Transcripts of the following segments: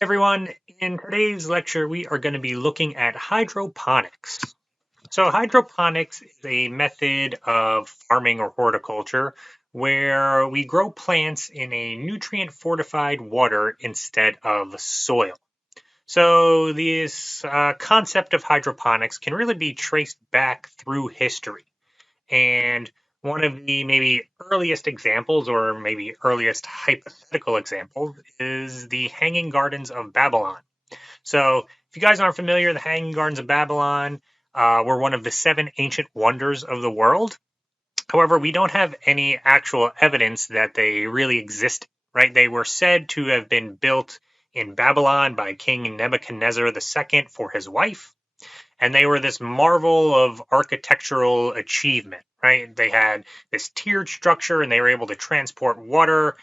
Everyone, in today's lecture, we are going to be looking at hydroponics. So, hydroponics is a method of farming or horticulture where we grow plants in a nutrient fortified water instead of soil. So, this concept of hydroponics can really be traced back through history. And one of the maybe earliest examples, or maybe earliest hypothetical examples, is the Hanging Gardens of Babylon. So, if you guys aren't familiar, the Hanging Gardens of Babylon were one of the seven ancient wonders of the world. However, we don't have any actual evidence that they really existed, right? They were said to have been built in Babylon by King Nebuchadnezzar II for his wife, and they were this marvel of architectural achievement, right? They had this tiered structure and they were able to transport water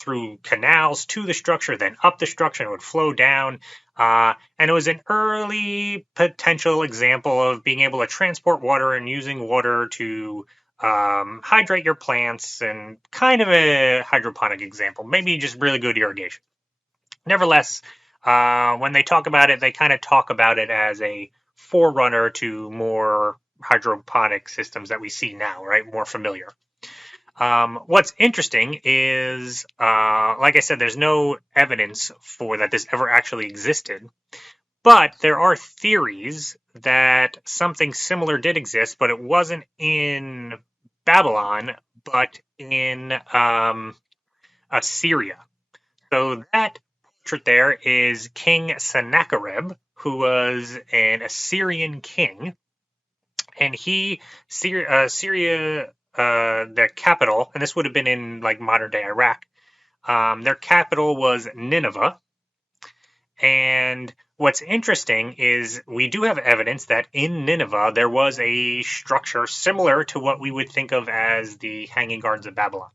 through canals to the structure, then up the structure, and it would flow down. And it was an early potential example of being able to transport water and using water to hydrate your plants, and kind of a hydroponic example, maybe just really good irrigation. Nevertheless, when they talk about it, they kind of talk about it as a forerunner to more hydroponic systems that we see now, right? More familiar. What's interesting is, like I said, there's no evidence for that this ever actually existed, but there are theories that something similar did exist, but it wasn't in Babylon, but in Assyria. So that portrait there is King Sennacherib, who was an Assyrian king, and Syria, their capital, and this would have been in like modern day Iraq. Their capital was Nineveh, and what's interesting is we do have evidence that in Nineveh there was a structure similar to what we would think of as the Hanging Gardens of Babylon.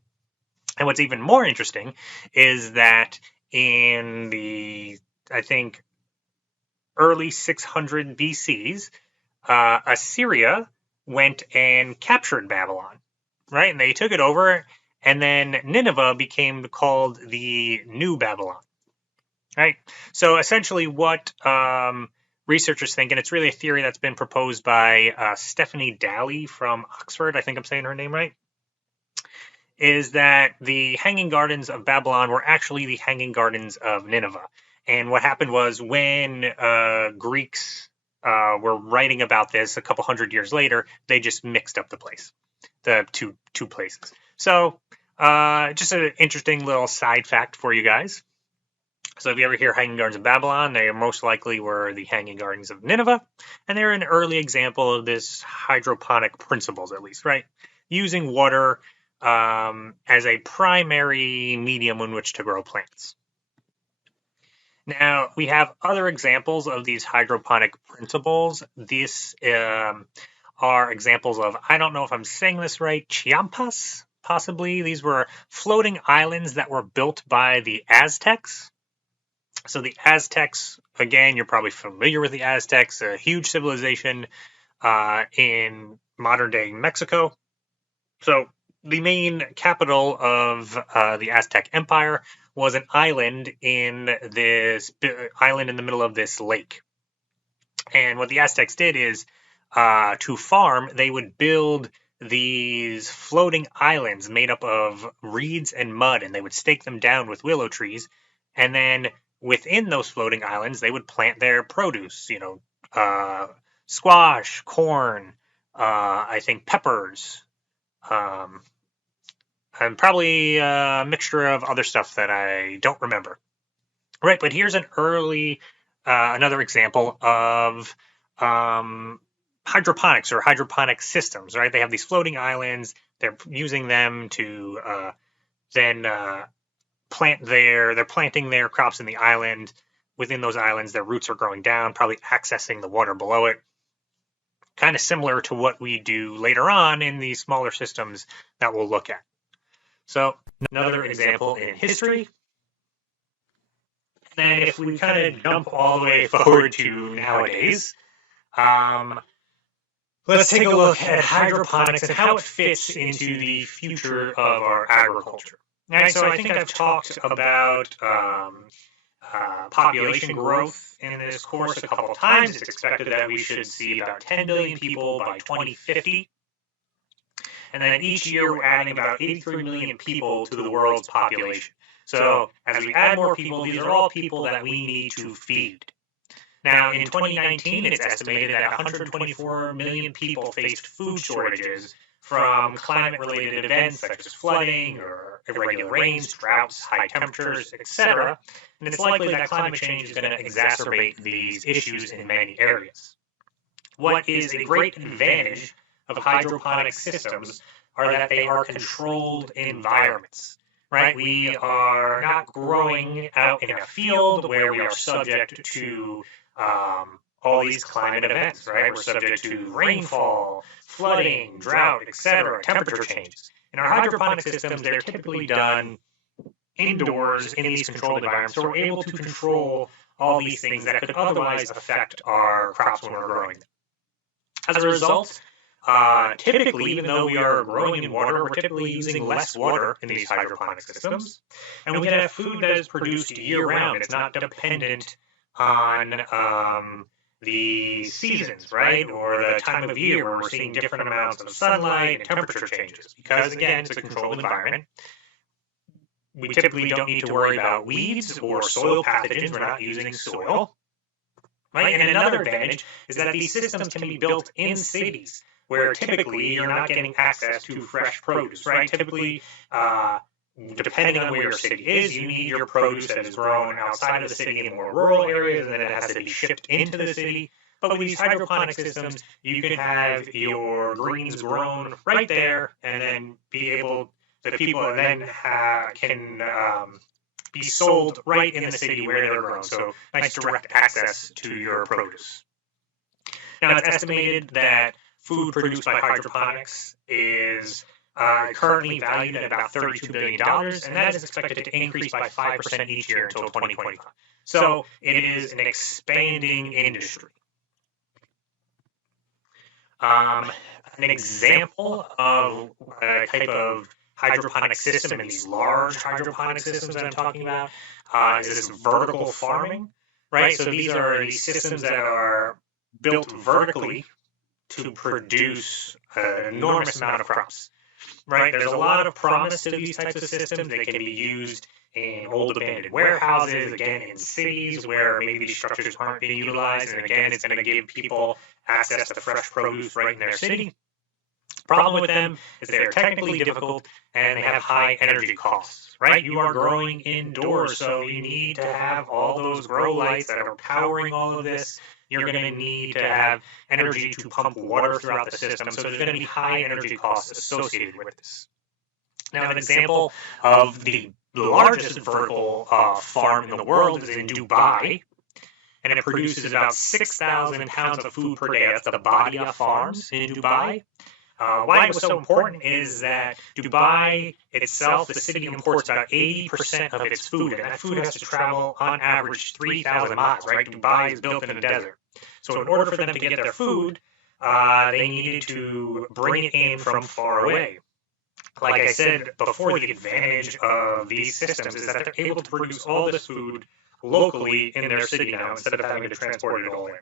And what's even more interesting is that in the, I think, early 600 BCs, Assyria went and captured Babylon, right? And they took it over, and then Nineveh became called the New Babylon, right? So essentially what researchers think, and it's really a theory that's been proposed by Stephanie Dalley from Oxford, I think I'm saying her name right, is that the Hanging Gardens of Babylon were actually the Hanging Gardens of Nineveh. And what happened was when Greeks were writing about this a couple hundred years later, they just mixed up the place, the two places. So just an interesting little side fact for you guys. So if you ever hear Hanging Gardens of Babylon, they most likely were the Hanging Gardens of Nineveh, and they're an early example of this hydroponic principles, at least, right? Using water as a primary medium in which to grow plants. Now, we have other examples of these hydroponic principles. These are examples of, I don't know if I'm saying this right, chiampas, possibly. These were floating islands that were built by the Aztecs. So the Aztecs, again, you're probably familiar with the Aztecs, a huge civilization in modern-day Mexico. So the main capital of the Aztec Empire was an island in the middle of this lake. And what the Aztecs did is, to farm, they would build these floating islands made up of reeds and mud, and they would stake them down with willow trees. And then within those floating islands, they would plant their produce, squash, corn, I think peppers, and probably a mixture of other stuff that I don't remember. Right, but here's another example of hydroponics or hydroponic systems, right? They have these floating islands. They're using them to then they're planting their crops in the island. Within those islands, their roots are growing down, probably accessing the water below it. Kind of similar to what we do later on in these smaller systems that we'll look at. So another example in history. And then if we kind of jump all the way forward to nowadays, let's take a look at hydroponics and how it fits into the future of our agriculture. Right, so I think I've talked about population growth in this course a couple times. It's expected that we should see about 10 billion people by 2050. And then each year we're adding about 83 million people to the world's population. So as we add more people, these are all people that we need to feed. Now, in 2019, it's estimated that 124 million people faced food shortages from climate-related events such as flooding or irregular rains, droughts, high temperatures, etc. And it's likely that climate change is going to exacerbate these issues in many areas. What is a great advantage of hydroponic systems are that they are controlled environments. Right? We are not growing out in a field where we are subject to all these climate events, right? We're subject to rainfall, flooding, drought, etc., temperature changes. In our hydroponic systems, they're typically done indoors in these controlled environments, so we're able to control all these things that could otherwise affect our crops when we're growing them. As a result, typically, even though we are growing in water, we're typically using less water in these hydroponic systems, and we can have food that is produced year-round. It's not dependent on the seasons, right, or the time of year where we're seeing different amounts of sunlight and temperature changes. Because, again, it's a controlled environment. We typically don't need to worry about weeds or soil pathogens. We're not using soil. Right? And another advantage is that these systems can be built in cities where typically you're not getting access to fresh produce, right? Typically, depending on where your city is, you need your produce that is grown outside of the city in more rural areas, and then it has to be shipped into the city. But with these hydroponic systems, you can have your greens grown right there, and then be able, the people then can be sold right in the city where they're grown. So nice direct access to your produce. Now, it's estimated that food produced by hydroponics is currently valued at about $32 billion, and that is expected to increase by 5% each year until 2025. So it is an expanding industry. An example of a type of hydroponic system, and these large hydroponic systems that I'm talking about, is this vertical farming, right? So these are these systems that are built vertically to produce an enormous amount of crops. Right, there's a lot of promise to these types of systems. They can be used in old abandoned warehouses, again in cities where maybe these structures aren't being utilized, and again it's going to give people access to fresh produce right in their city. Problem with them is they're technically difficult and they have high energy costs, right? You are growing indoors, so you need to have all those grow lights that are powering all of this. You're going to need to have energy to pump water throughout the system, so there's going to be high energy costs associated with this. Now, an example of the largest vertical farm in the world is in Dubai, and it produces about 6,000 pounds of food per day. That's the Badia Farms in Dubai. Why it was so important is that Dubai itself, the city, imports about 80% of its food, and that food has to travel on average 3,000 miles, right? Dubai is built in a desert. So in order for them to get their food, they needed to bring it in from far away. Like I said before, the advantage of these systems is that they're able to produce all this food locally in their city now instead of having to transport it all in.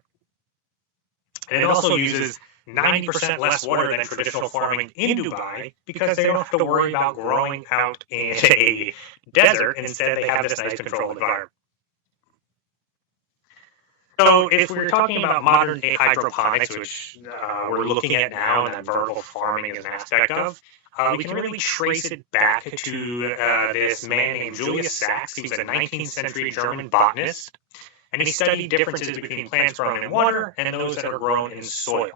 And it also uses 90% less water than traditional farming in Dubai because they don't have to worry about growing out in a desert, and instead they have this nice controlled environment. So if we're talking about modern day hydroponics, which we're looking at now and that vertical farming is an aspect of, we can really trace it back to this man named Julius Sachs. He was a 19th century German botanist, and he studied differences between plants grown in water and those that are grown in soil.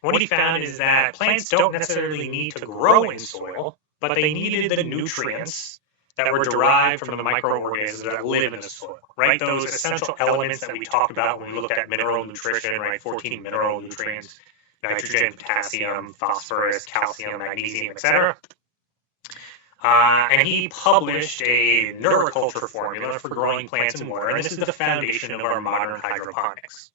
What he found is that plants don't necessarily need to grow in soil, but they needed the nutrients that were derived from the microorganisms that live in the soil, right? Those essential elements that we talked about when we looked at mineral nutrition, right? 14 mineral nutrients, nitrogen, potassium, phosphorus, calcium, magnesium, etc. And he published a neuroculture formula for growing plants in water, and this is the foundation of our modern hydroponics.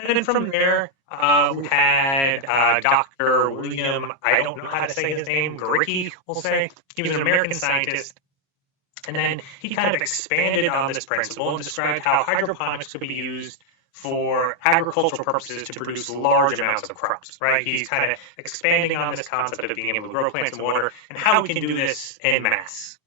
And then from there, we had Dr. William, I don't know how to say his name, Goricki, we'll say. He was an American scientist, And then he kind of expanded on this principle and described how hydroponics could be used for agricultural purposes to produce large amounts of crops, right? He's kind of expanding on this concept of being able to grow plants in water and how we can do this en masse.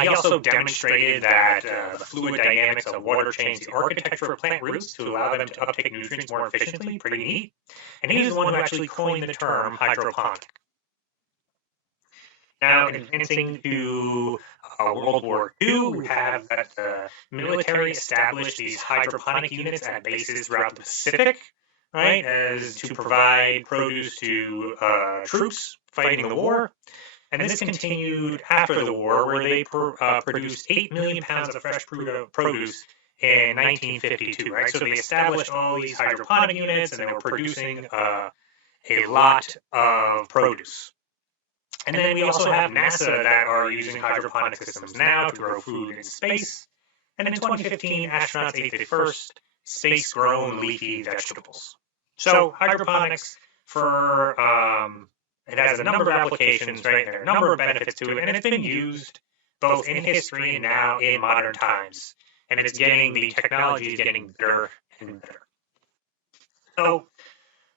He also demonstrated that the fluid dynamics of water change the architecture of plant roots to allow them to uptake nutrients more efficiently. Pretty neat. And he was the one who actually coined the term hydroponic. Now, advancing to World War II, we have that the military established these hydroponic units at bases throughout the Pacific, right, as to provide produce to troops fighting the war. And this continued after the war, where they produced 8 million pounds of fresh produce in 1952, right? So they established all these hydroponic units, and they were producing a lot of produce. And then we also have NASA that are using hydroponic systems now to grow food in space. And in 2015, astronauts ate the first space-grown leafy vegetables. So hydroponics it has a number of applications, right? There are a number of benefits to it, and it's been used both in history and now in modern times. And the technology is getting better and better. So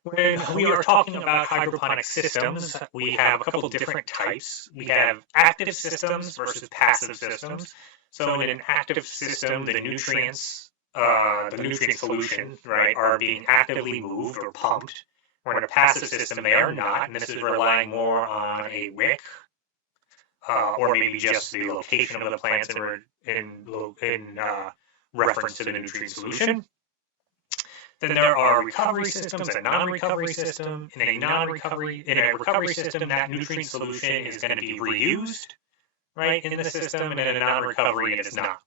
when we are talking about hydroponic systems, we have a couple of different types. We have active systems versus passive systems. So in an active system, the nutrient solution, right, are being actively moved or pumped. Where in a passive system, they are not, and this is relying more on a wick, or maybe just the location of the plants in reference to the nutrient solution. Then there are recovery systems, a non-recovery system. In a recovery system, that nutrient solution is going to be reused, right, in the system, and in a non-recovery, it is not.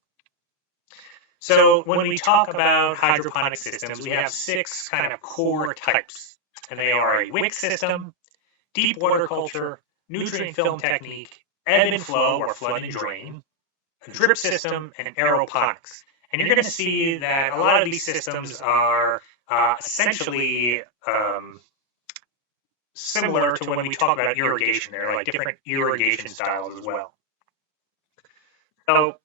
So when we talk about hydroponic systems, we have 6 kind of core types. And they are a wick system, deep water culture, nutrient film technique, ebb and flow or flood and drain, a drip system, and aeroponics. And you're going to see that a lot of these systems are essentially similar to when we talk about irrigation. They're like different irrigation styles as well. So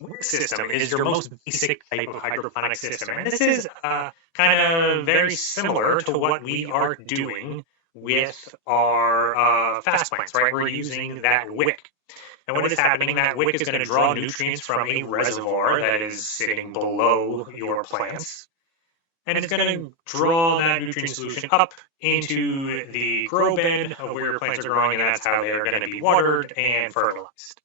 wick system is your most basic type of hydroponic system. And this is kind of very similar to what we are doing with our fast plants, right? We're using that wick. And what is happening, that wick is going to draw nutrients from a reservoir that is sitting below your plants. And it's going to draw that nutrient solution up into the grow bed of where your plants are growing, and that's how they're going to be watered and fertilized.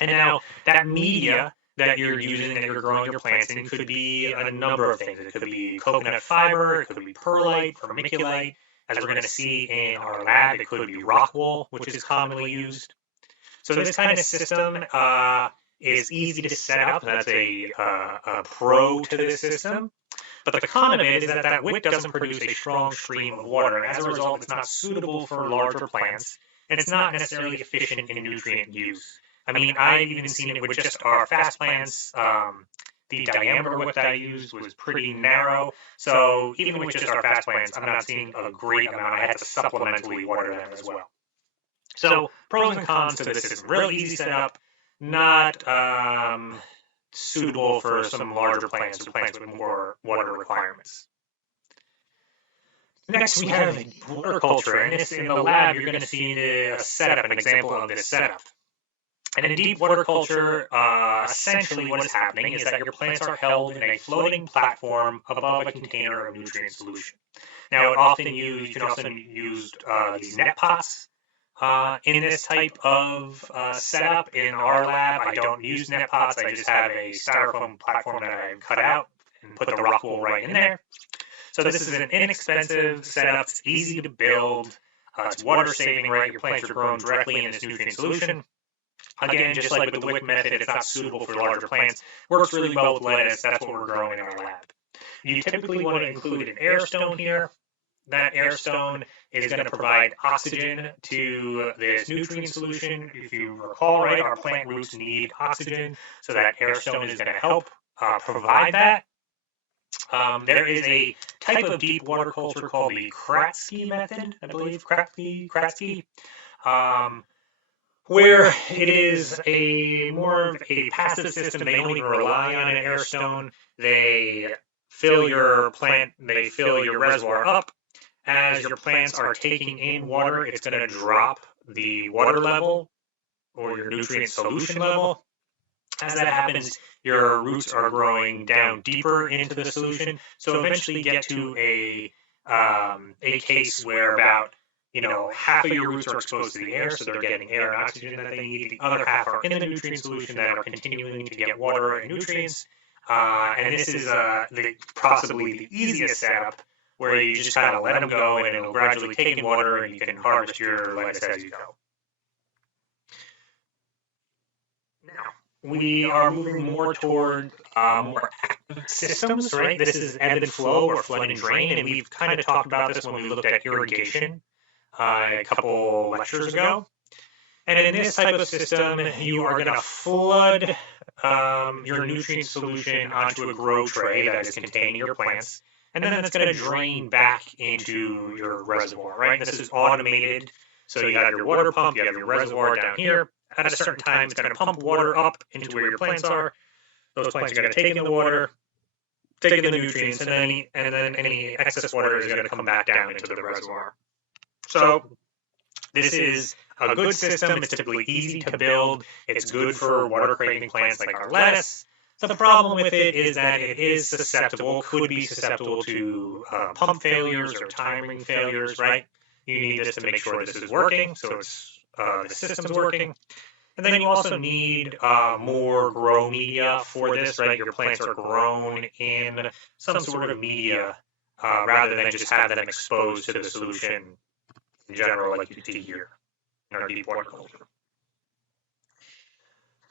And now that media that you're using, that you're growing your plants in, could be a number of things. It could be coconut fiber, it could be perlite, vermiculite. As we're going to see in our lab, it could be rock wool, which is commonly used. So this kind of system is easy to set up. That's a pro to this system. But the con of it is that wick doesn't produce a strong stream of water. And as a result, it's not suitable for larger plants, and it's not necessarily efficient in nutrient use. I mean, I've even seen it with just our fast plants. The diameter wick that I used was pretty narrow. So even with just our fast plants, I'm not seeing a great amount. I had to supplementally water them as well. So pros and cons to this system. Really easy setup, not suitable for some larger plants or plants with more water requirements. Next, we have water culture. And in the lab, you're going to see a setup, an example of this setup. And in deep water culture, essentially what is happening is that your plants are held in a floating platform above a container of nutrient solution. Now, you can often use these net pots in this type of setup. In our lab, I don't use net pots. I just have a styrofoam platform that I cut out and put the rock wool right in there. So this is an inexpensive setup. It's easy to build. It's water saving, right? Your plants are grown directly in this nutrient solution. Again, just like with the wick method, it's not suitable for larger plants. Works really well with lettuce. That's what we're growing in our lab. You typically want to include an air stone here. That air stone is going to provide oxygen to this nutrient solution. If you recall, right, our plant roots need oxygen, so that air stone is going to help provide that. There is a type of deep water culture called the Kratsky method, I believe, Kratsky, where it is a more of a passive system. They don't even rely on an air stone. They they fill your reservoir up. As your plants are taking in water, it's going to drop the water level or your nutrient solution level. As that happens, your roots are growing down deeper into the solution. So eventually you get to a case where about half of your roots are exposed to the air, so they're getting air and oxygen that they need. The other half are in the nutrient solution that are continuing to get water and nutrients. And this is possibly the easiest setup, where you just kind of let them go and it'll gradually take in water and you can harvest your lettuce as you go. Now, we are moving more toward more active systems, right? This is ebb and flow or flood and drain, and we've kind of talked about this when we looked at irrigation a couple lectures ago. And in this type of system, you are going to flood your nutrient solution onto a grow tray that is containing your plants, and then it's going to drain back into your reservoir, right? This is automated, so you have your water pump, you have your reservoir down here. At a certain time, it's going to pump water up into where your plants are. Those plants are going to take in the water, take in the nutrients, and then any excess water is going to come back down into the reservoir. So this is a good system. It's typically easy to build. It's good for water-craving plants like our lettuce. So the problem with it is that it is susceptible, could be susceptible to pump failures or timing failures, right? You need this to make sure this is working, so the system's working. And then you also need more grow media for this, right? Your plants are grown in some sort of media rather than just have them exposed to the solution in general, like you see here in our deep water culture.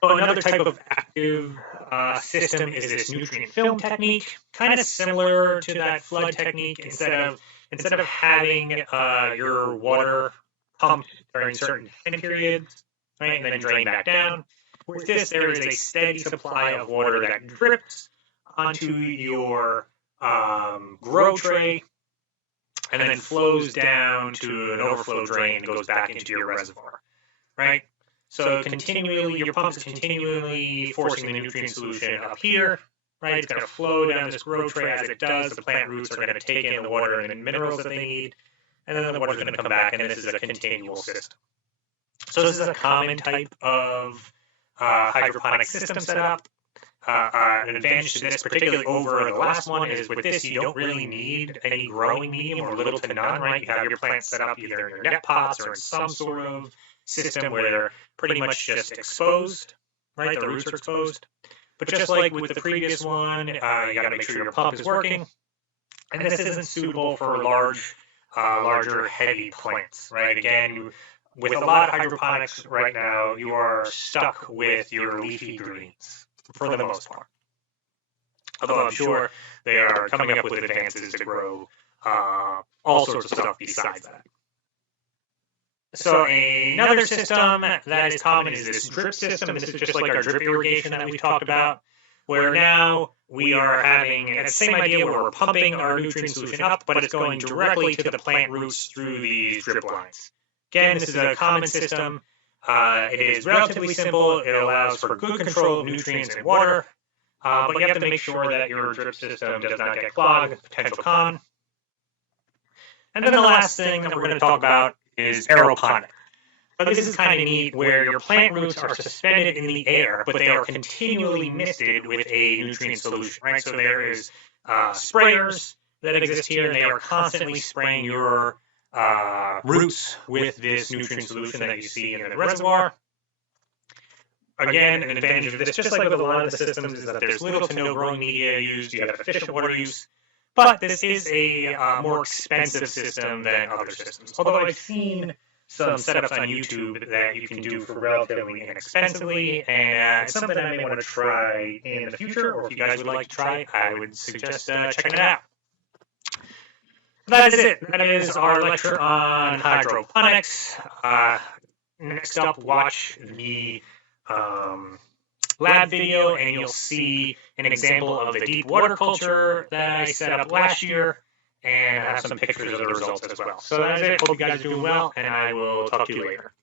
So another type of active system is this nutrient film technique, kind of similar to that flood technique. Instead of having your water pumped during certain time periods, right, and then drain back down, with this there is a steady supply of water that drips onto your grow tray and then flows down to an overflow drain and goes back into your reservoir, right? So continually, your pump is continually forcing the nutrient solution up here, right? It's going to flow down this grow tray. As it does, the plant roots are going to take in the water and the minerals that they need, and then the water is going to come back, and this is a continual system. So this is a common type of hydroponic system setup. An advantage to this, particularly over the last one, is with this you don't really need any growing medium or little to none, right? You have your plants set up either in your net pots or in some sort of system where they're pretty much just exposed, right? The roots are exposed. But just like with the previous one, you got to make sure your pump is working. And this isn't suitable for larger, heavy plants, right? Again, with a lot of hydroponics right now, you are stuck with your leafy greens for the most part. Although I'm sure they are coming up with advances to grow all sorts of stuff besides that. So another system that is common is this drip system, and this is just like our drip irrigation that we've talked about, where now we are having the same idea where we're pumping our nutrient solution up, but it's going directly to the plant roots through these drip lines. Again, this is a common system. It is relatively simple. It allows for good control of nutrients and water, but you have to make sure that your drip system does not get clogged, potential con. And then the last thing that we're going to talk about is aeroponics. But this is kind of neat, where your plant roots are suspended in the air, but they are continually misted with a nutrient solution, right? So there is sprayers that exist here, and they are constantly spraying your roots with this nutrient solution that you see in the reservoir. Again, an advantage of this, just like with a lot of the systems, is that there's little to no growing media used. You have efficient water use. But this is a more expensive system than other systems. Although I've seen some setups on YouTube that you can do for relatively inexpensively, and it's something I may want to try in the future, or if you guys would like to try it, I would suggest checking it out. That is it. That is our lecture on hydroponics. Next up, watch the lab video, and you'll see an example of the deep water culture that I set up last year, and have some pictures of the results as well. So that's it. Hope you guys are doing well, and I will talk to you later.